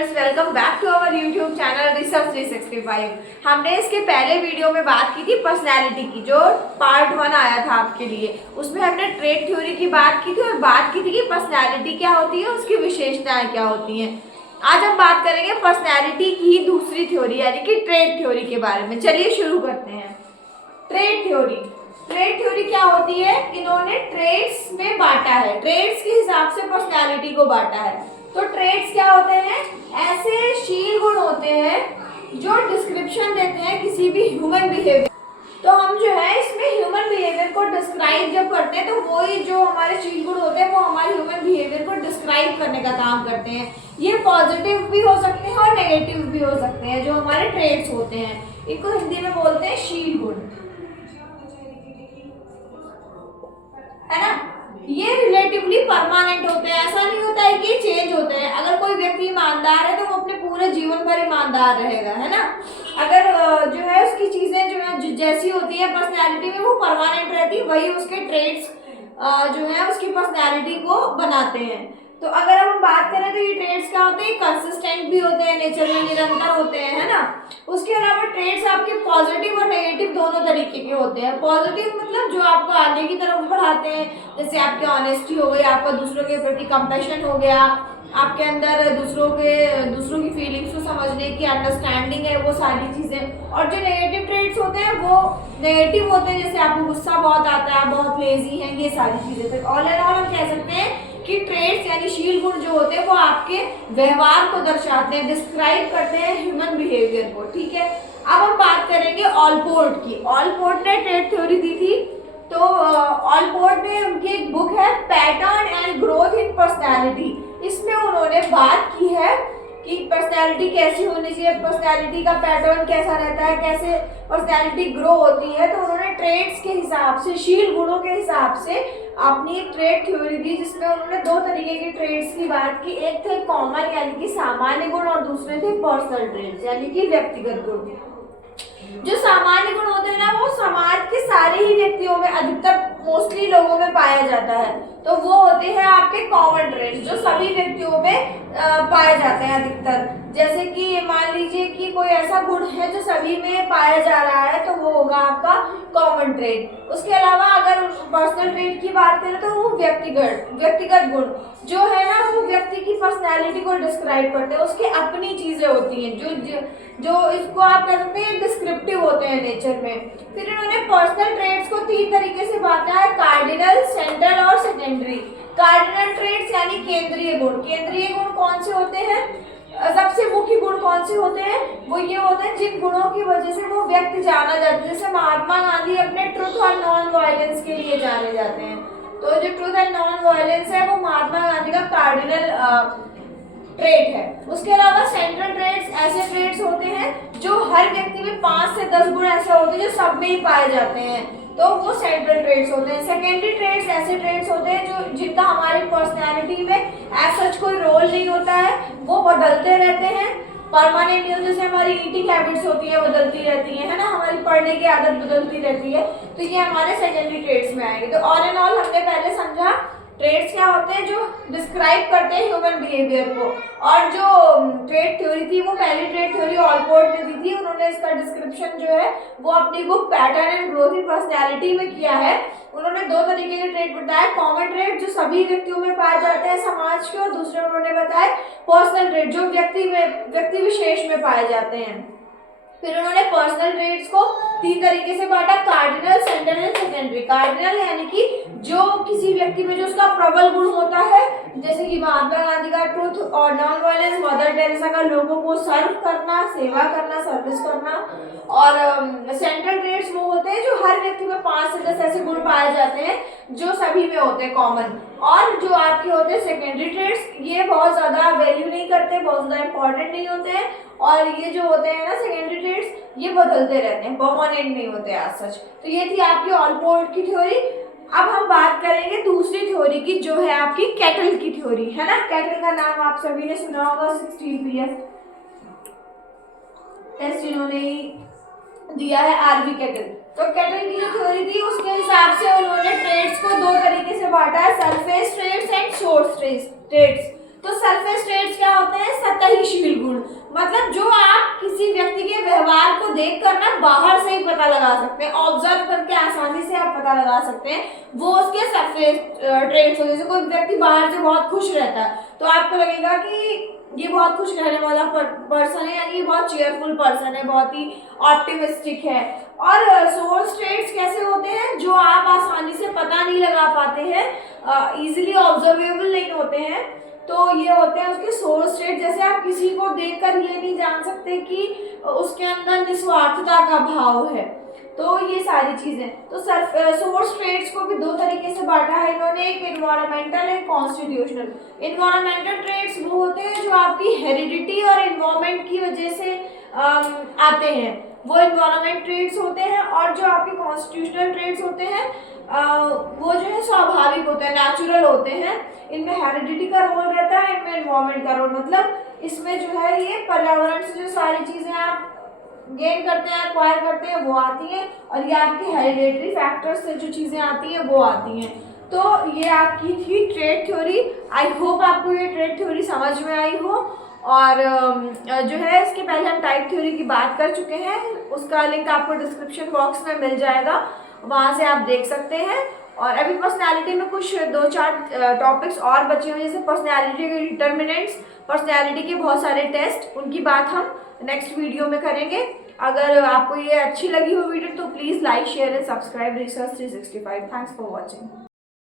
Viewers, welcome back to our YouTube channel research 365। हमने इसके पहले वीडियो में बात की थी पर्सनैलिटी की, जो पार्ट 1 आया था आपके लिए। उसमें हमने ट्रेट थ्योरी की बात की थी और बात की थी कि पर्सनैलिटी क्या होती है, उसकी विशेषताएं क्या होती हैं। आज हम बात करेंगे पर्सनैलिटी की दूसरी थ्योरी यानी कि ट्रेट थ्योरी के बारे में। चलिए शुरू करते हैं। ट्रेट थ्योरी क्या होती है? इन्होंने ट्रेट्स में बांटा है, ट्रेट्स के हिसाब से पर्सनैलिटी को बांटा है। तो ट्रेट्स क्या होते हैं? ऐसे शील गुण होते हैं जो डिस्क्रिप्शन देते हैं किसी भी ह्यूमन बिहेवियर। तो हम जो है इसमें ह्यूमन बिहेवियर को डिस्क्राइब जब करते हैं तो वही जो हमारे शील गुण होते हैं वो हमारे ह्यूमन बिहेवियर को डिस्क्राइब करने का काम करते हैं। ये पॉजिटिव भी हो सकते हैं और नेगेटिव भी हो सकते हैं। जो हमारे ट्रेट्स होते हैं इनको हिंदी में बोलते हैं शील गुण, है ना। ये रिलेटिवली परमानेंट होते हैं, ऐसा नहीं होता है कि चेंज होते हैं। अगर कोई व्यक्ति ईमानदार है तो वो अपने पूरे जीवन भर ईमानदार रहेगा, है ना। अगर जो है उसकी चीजें जो है जैसी होती है पर्सनैलिटी में वो परमानेंट रहती है, वही उसके ट्रेट्स जो है उसकी पर्सनैलिटी को बनाते हैं। तो अगर हम बात करें तो ये ट्रेट्स क्या होते हैं? कंसिस्टेंट भी होते हैं, नेचर में निरंतर होते हैं, है ना। उसके अलावा ट्रेट्स आपके पॉजिटिव और नेगेटिव दोनों तरीके के होते हैं। पॉजिटिव मतलब जो आपको आगे की तरफ बढ़ाते हैं, जैसे आपकी ऑनेस्टी हो गई, आपका दूसरों के प्रति कंपैशन हो गया, आपके अंदर दूसरों की फीलिंग्स को समझने की अंडरस्टैंडिंग है, वो सारी चीज़ें। और जो नेगेटिव ट्रेट्स होते हैं वो नेगेटिव होते हैं, जैसे आपको गुस्सा बहुत आता है, बहुत लेजी हैं, ये सारी चीज़ें। तो ऑल एंड ऑल हम कह सकते हैं कि ट्रेट्स यानी शील गुण जो होते हैं वो आपके व्यवहार को दर्शाते हैं, डिस्क्राइब करते हैं ह्यूमन बिहेवियर को। ठीक है, अब हम बात करेंगे ऑलपोर्ट की। ऑलपोर्ट ने ट्रेट थ्योरी दी थी। तो ऑलपोर्ट ने उनकी एक बुक है pattern and growth in personality. इसमें उन्होंने बात की है कि पर्सनैलिटी कैसी होनी चाहिए, पर्सनैलिटी का पैटर्न कैसा रहता है, कैसे पर्सनैलिटी ग्रो होती है। तो उन्होंने ट्रेट्स के हिसाब से, शील गुणों के हिसाब से अपनी एक ट्रेट थ्योरी दी, जिसमें उन्होंने दो तरीके के ट्रेट्स की बात की। एक थे कॉमन यानी कि सामान्य गुण और दूसरे थे पर्सनल ट्रेट्स यानी कि व्यक्तिगत गुण। जो सामान्य गुण होते हैं ना वो समाज के सारे ही व्यक्तियों में, अधिकतर मोस्टली लोगों में पाया जाता है। तो वो होते हैं आपके कॉमन ट्रेट्स जो सभी व्यक्तियों में पाए जाते हैं अधिकतर। जैसे कि मान लीजिए कि कोई ऐसा गुण है जो सभी में पाया जा रहा है तो वो होगा आपका कॉमन ट्रेट। उसके अलावा अगर पर्सनल ट्रेट की बात करें तो वो व्यक्तिगत गुण जो है ना वो व्यक्ति की पर्सनैलिटी को डिस्क्राइब करते हैं, उसकी अपनी चीजें होती हैं जो इसको आप कह सकते हैं डिस्क्रिप्टिव होते हैं नेचर में। फिर इन्होंने पर्सनल ट्रेट्स को 3 तरीके से बांटा है, कार्डिनल, सेंट्रल और सेकेंडरी। कार्डिनल ट्रेट्स यानी केंद्रीय गुण। केंद्रीय गुण कौन से होते हैं? सबसे मुख्य गुण कौन से होते हैं? वो ये होते हैं जिन गुणों की वजह से वो व्यक्ति जाना जाता है। जैसे महात्मा गांधी अपने ट्रुथ और नॉन वायलेंस के लिए जाने जाते हैं। तो जो ट्रुथ एंड नॉन वायलेंस है वो महात्मा गांधी का कार्डिनल ट्रेट है। उसके अलावा सेंट्रल ट्रेट्स ऐसे ट्रेट्स होते हैं जो हर व्यक्ति में 5 से 10 गुण ऐसे होते हैं जो सब में ही पाए जाते हैं, तो वो सेंट्रल ट्रेट्स होते हैं। सेकेंडरी ट्रेट्स ऐसे ट्रेट्स होते हैं जो जिनका हमारी पर्सनैलिटी में एज सच कोई रोल नहीं होता है, वो बदलते रहते हैं, परमानेंट नहीं होते। जैसे हमारी ईटिंग हैबिट्स होती है बदलती रहती है ना, हमारी पढ़ने की आदत बदलती रहती है, तो ये हमारे सेकेंडरी ट्रेट्स में आएंगे। तो ऑल एंड ऑल हमने पहले समझा ट्रेट्स क्या होते हैं जो डिस्क्राइब करते हैं ह्यूमन बिहेवियर को। और जो ट्रेट थ्योरी थी वो पहली ट्रेट थ्योरी ऑलपोर्ट ने दी थी। उन्होंने इसका डिस्क्रिप्शन जो है वो अपनी book pattern and growth in personality में किया है। उन्होंने 2 तरीके के ट्रेट बताया, कॉमन ट्रेट जो सभी व्यक्तियों में पाए जाते हैं समाज के, और दूसरे उन्होंने बताया पर्सनल ट्रेट जो व्यक्ति विशेष में पाए जाते हैं। फिर उन्होंने पर्सनल ट्रेट्स को 3 तरीके से बांटा, cardinal, central and secondary. Cardinal यानी कि जो किसी व्यक्ति में जो उसका प्रबल गुण होता है, जैसे कि महात्मा गांधी का ट्रुथ और नॉन वायलेंस, मदर टेरेसा का लोगों को सर्व करना, सेवा करना, सर्विस करना। और सेंट्रल ट्रेट्स वो होते हैं जो हर व्यक्ति में 5 से 10 ऐसे गुण पाए जाते हैं जो सभी में होते हैं कॉमन। और जो आपके होते हैं सेकेंडरी ट्रेट्स, ये बहुत ज़्यादा वैल्यू नहीं करते, बहुत ज़्यादा इंपॉर्टेंट नहीं होते हैं, और ये जो होते हैं ना सेकेंडरी ट्रेट्स ये बदलते रहते हैं, परमानेंट नहीं होते आज सच। तो ये थी आपकी ऑलपोर्ट की थ्योरी। अब हम बात करेंगे दूसरी थ्योरी की जो है आपकी कैटल की थ्योरी, है ना। कैटल का नाम आप सभी ने सुना होगा, 16 टेस्ट इन्होंने दिया है, आरवी कैटल। तो कैटल की जो थ्योरी थी उसके हिसाब से उन्होंने ट्रेट्स को 2 तरीके से बांटा है, surface traits and source traits. तो सरफेस ट्रेट्स क्या होते हैं? सतही शील एटीट्यूड, मतलब जो आप किसी व्यक्ति के व्यवहार को देख कर ना बाहर से ही पता लगा सकते हैं, ऑब्जर्व करके आसानी से आप पता लगा सकते हैं, वो उसके सरफेस ट्रेट्स होते हैं। जैसे कोई व्यक्ति बाहर से बहुत खुश रहता है तो आपको लगेगा कि ये बहुत खुश रहने वाला पर्सन है, यानी ये बहुत चेयरफुल पर्सन है, बहुत ही ऑप्टिमिस्टिक है। और सोल स्टेट्स कैसे होते हैं, जो आप आसानी से पता नहीं लगा पाते हैं, इजीली ऑब्जर्वेबल नहीं होते हैं, तो ये होते हैं उसके सोल स्टेट। जैसे आप किसी को देखकर ये नहीं जान सकते कि उसके अंदर निस्वार्थता का भाव है, तो ये सारी चीजें। तो सोल ट्रेट्स को भी दो तरीके से बांटा है इन्होंने, एक इन्वायरमेंटल, एक कॉन्स्टिट्यूशनल। इन्वायरमेंटल ट्रेट्स वो होते हैं जो आपकी हेरिडिटी और इन्वायरमेंट की वजह से आते हैं, वो इन्वायरमेंट ट्रेट्स होते हैं। और जो आपके कॉन्स्टिट्यूशनल ट्रेट्स होते हैं वो जो है स्वाभाविक होते हैं, नेचुरल होते हैं। इनमें हेरिडिटी का रोल रहता है, इनमें इन्वायरमेंट का रोल, मतलब इसमें जो है ये पर्यावरण से जो सारी चीजें आप गेन करते हैं, एक्वायर करते हैं, वो आती हैं, और ये आपकी हेरिडेटरी फैक्टर्स से जो चीज़ें आती हैं वो आती हैं। तो ये आपकी थी ट्रेड थ्योरी। आई होप आपको ये ट्रेड थ्योरी समझ में आई हो। और जो है इसके पहले हम टाइप थ्योरी की बात कर चुके हैं, उसका लिंक आपको डिस्क्रिप्शन बॉक्स में मिल जाएगा, वहाँ से आप देख सकते हैं। और अभी पर्सनैलिटी में कुछ 2-4 टॉपिक्स और बचे हुए, जैसे पर्सनैलिटी के डिटर्मिनेंट्स, पर्सनैलिटी के बहुत सारे टेस्ट, उनकी बात हम नेक्स्ट वीडियो में करेंगे। अगर आपको ये अच्छी लगी हो वीडियो तो please like, share and subscribe research 365। Thanks for watching.